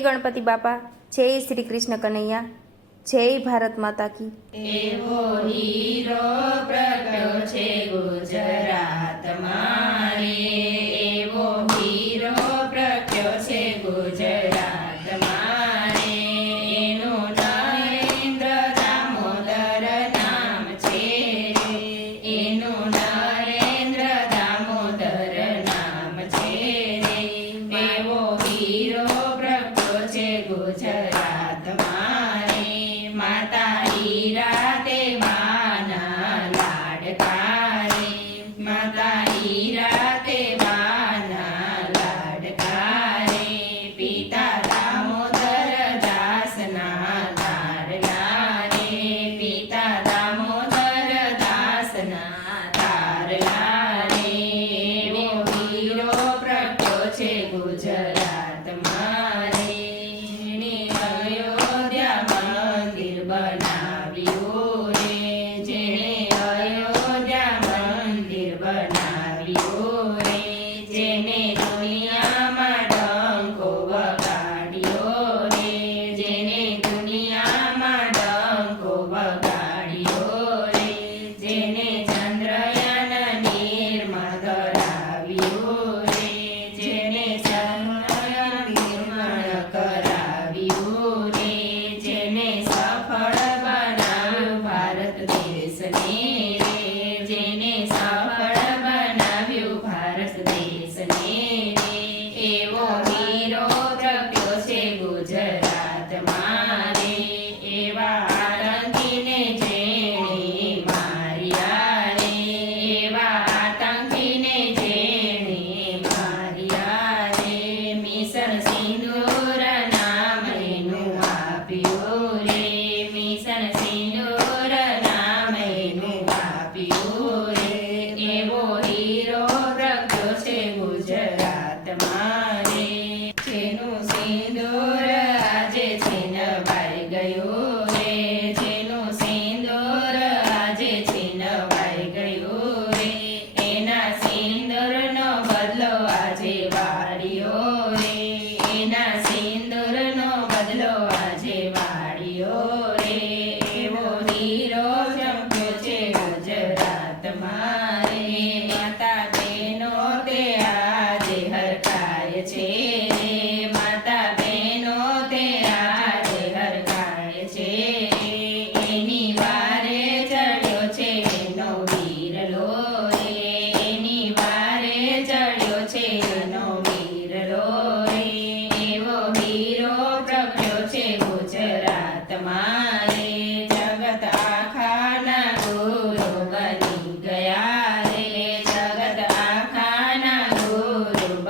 ગણપતિ બાપા, જય શ્રી કૃષ્ણ કનૈયા, જય ભારત માતા કી. એવો હીરો પ્રગટ્યો છે ગુજરાત મારે Até mais.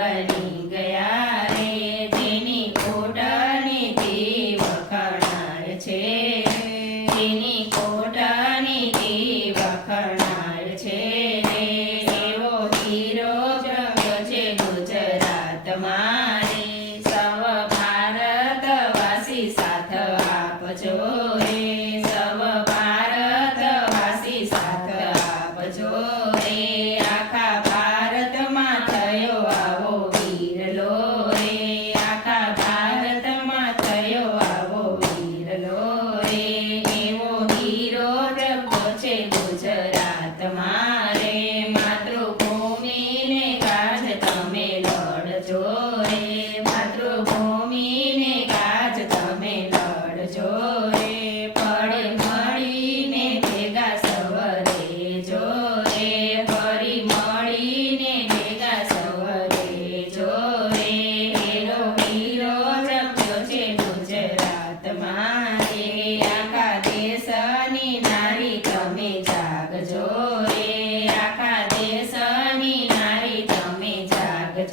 Hari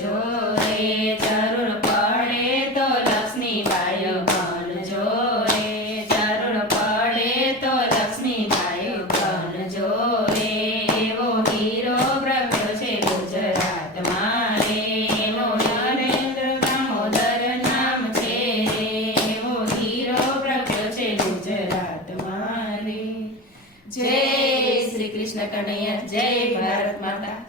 જોરે જરૂર પડે તો લક્ષ્મીબાઈ બન જોરે જરૂર પડે તો લક્ષ્મીબાઈ બન જોરે એવો હીરો પ્રભ્યો છે ગુજરાતમાં રે એવો નરેન્દ્ર દામોદર નામ છે રે એવો છે ગુજરાતમાં રે જય શ્રી કૃષ્ણ કનૈયા, જય ભારત માતા.